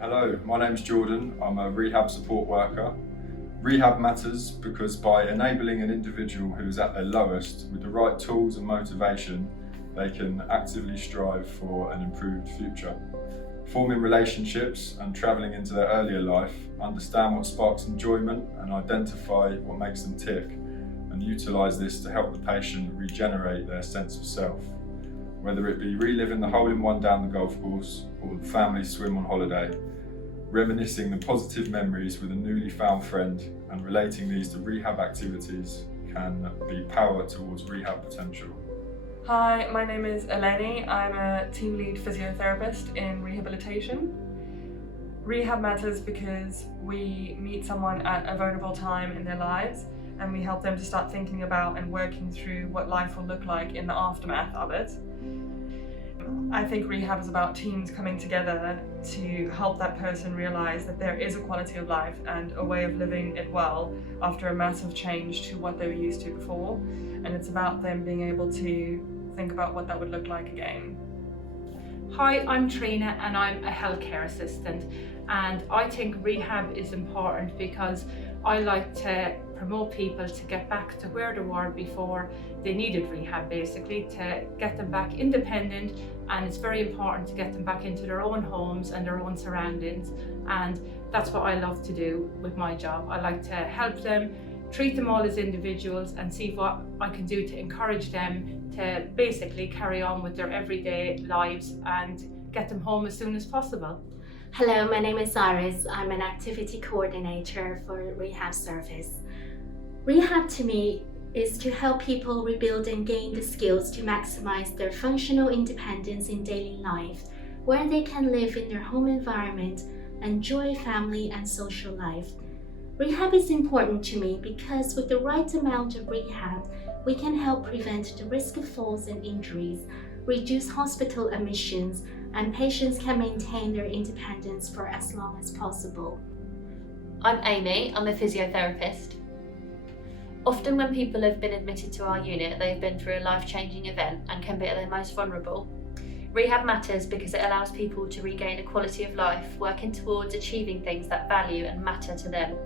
Hello, my name's Jordan. I'm a rehab support worker. Rehab matters because by enabling an individual who is at their lowest with the right tools and motivation, they can actively strive for an improved future. Forming relationships and travelling into their earlier life, understand what sparks enjoyment and identify what makes them tick, and utilise this to help the patient regenerate their sense of self. Whether it be reliving the hole-in-one down the golf course or the family swim on holiday, reminiscing the positive memories with a newly found friend and relating these to rehab activities can be power towards rehab potential. Hi, my name is Eleni. I'm a team lead physiotherapist in rehabilitation. Rehab matters because we meet someone at a vulnerable time in their lives and we help them to start thinking about and working through what life will look like in the aftermath of it. I think rehab is about teams coming together to help that person realise that there is a quality of life and a way of living it well after a massive change to what they were used to before. And it's about them being able to think about what that would look like again. Hi, I'm Trina and I'm a healthcare assistant, and I think rehab is important because I like to promote people to get back to where they were before they needed rehab, basically to get them back independent, and it's very important to get them back into their own homes and their own surroundings, and that's what I love to do with my job. I like to help them, treat them all as individuals and see what I can do to encourage them to basically carry on with their everyday lives and get them home as soon as possible. Hello, my name is Iris. I'm an activity coordinator for Rehab Service. Rehab to me is to help people rebuild and gain the skills to maximize their functional independence in daily life, where they can live in their home environment, enjoy family and social life. Rehab is important to me because with the right amount of rehab, we can help prevent the risk of falls and injuries, reduce hospital admissions, and patients can maintain their independence for as long as possible. I'm Amy, I'm a physiotherapist. Often when people have been admitted to our unit, they've been through a life-changing event and can be at their most vulnerable. Rehab matters because it allows people to regain a quality of life, working towards achieving things that value and matter to them.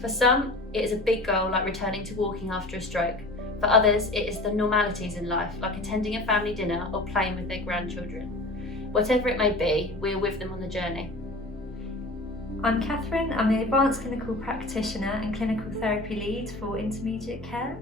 For some, it is a big goal like returning to walking after a stroke. For others, it is the normalities in life, like attending a family dinner or playing with their grandchildren. Whatever it may be, we are with them on the journey. I'm Catherine. I'm the Advanced Clinical Practitioner and Clinical Therapy Lead for Intermediate Care.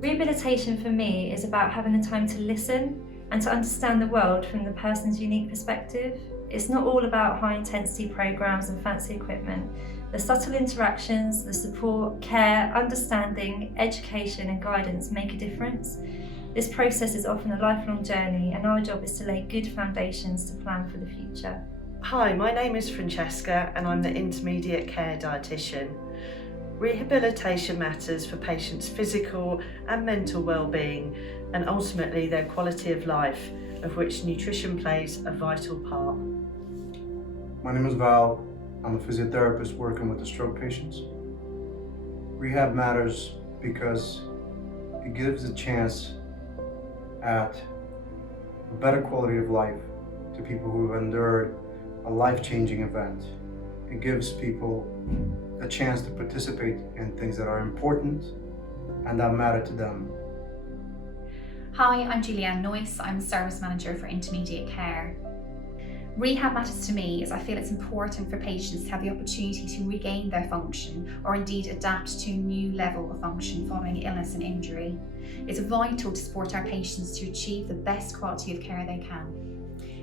Rehabilitation for me is about having the time to listen and to understand the world from the person's unique perspective. It's not all about high-intensity programs and fancy equipment. The subtle interactions, the support, care, understanding, education and guidance make a difference. This process is often a lifelong journey, and our job is to lay good foundations to plan for the future. Hi, my name is Francesca and I'm the Intermediate Care Dietitian. Rehabilitation matters for patients' physical and mental well-being and ultimately their quality of life, of which nutrition plays a vital part. My name is Val. I'm a physiotherapist working with the stroke patients. Rehab matters because it gives a chance at a better quality of life to people who have endured a life-changing event. It gives people a chance to participate in things that are important and that matter to them. Hi, I'm Julianne Noyce. I'm a Service Manager for Intermediate Care. Rehab matters to me as I feel it's important for patients to have the opportunity to regain their function or indeed adapt to a new level of function following illness and injury. It's vital to support our patients to achieve the best quality of care they can.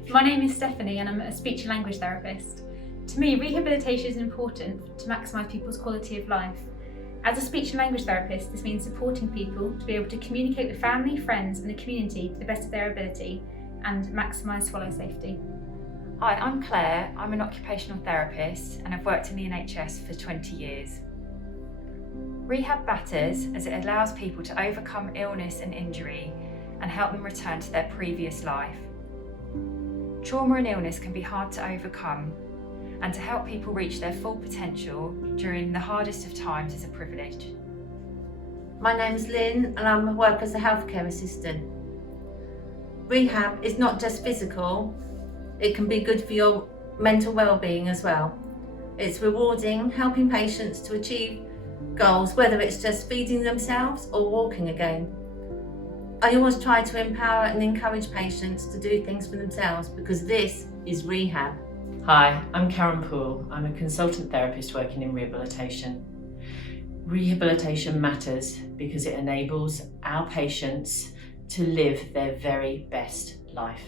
My name is Stephanie and I'm a speech and language therapist. To me, rehabilitation is important to maximise people's quality of life, As a speech and language therapist, this means supporting people to be able to communicate with family, friends and the community to the best of their ability and maximise swallow safety. Hi, I'm Claire. I'm an occupational therapist and I've worked in the NHS for 20 years. Rehab matters as it allows people to overcome illness and injury and help them return to their previous life. Trauma and illness can be hard to overcome, and to help people reach their full potential during the hardest of times is a privilege. My name's Lynn and I work as a healthcare assistant. Rehab is not just physical, it can be good for your mental well-being as well. It's rewarding, helping patients to achieve goals, whether it's just feeding themselves or walking again. I always try to empower and encourage patients to do things for themselves because this is rehab. Hi, I'm Karen Poole. I'm a consultant therapist working in rehabilitation. Rehabilitation matters because it enables our patients to live their very best life.